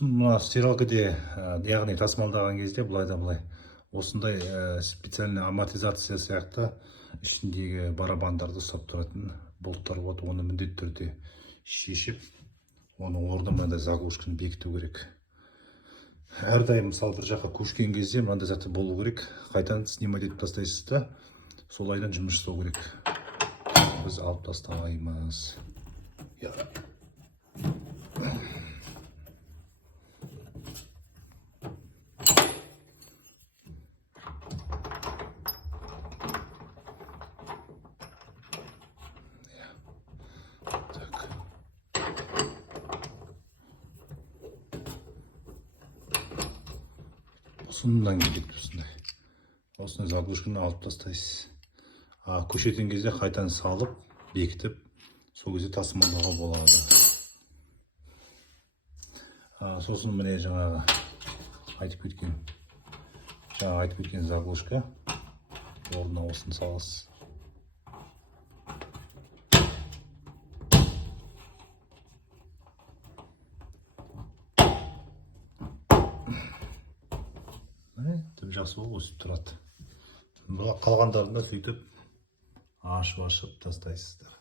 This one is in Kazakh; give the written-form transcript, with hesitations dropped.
мына стиралкаде яғни тасымалдаған кезде былай да былай осындай специальный амортизация сияқты ішіндегі барабандарды ұстап тұратын болттар болады. Оны міндетті түрде шешіп, оны орнына мынандай заглушканы бекіту керек. Әрдайым мысалы бір жаққа көшкен кезде мынандай заты болу керек. Қайтадан снимать етіп тастайсыз да, солайдан жұмыс жасау керек. Біз алып тастамаймыз. Осындан келеді осындай заглушканы алып тастайсыз. Көшетін кезде қайтадан салып, бекітіп, сол кезде тасымалдауға болады. Сосын міне жаңағы айтып кеткен заглушка. Орнына осыны саласыз. Жақсы болып өсіп тұрады. Қалғандарында сөйтіп ашып тастайсыздар.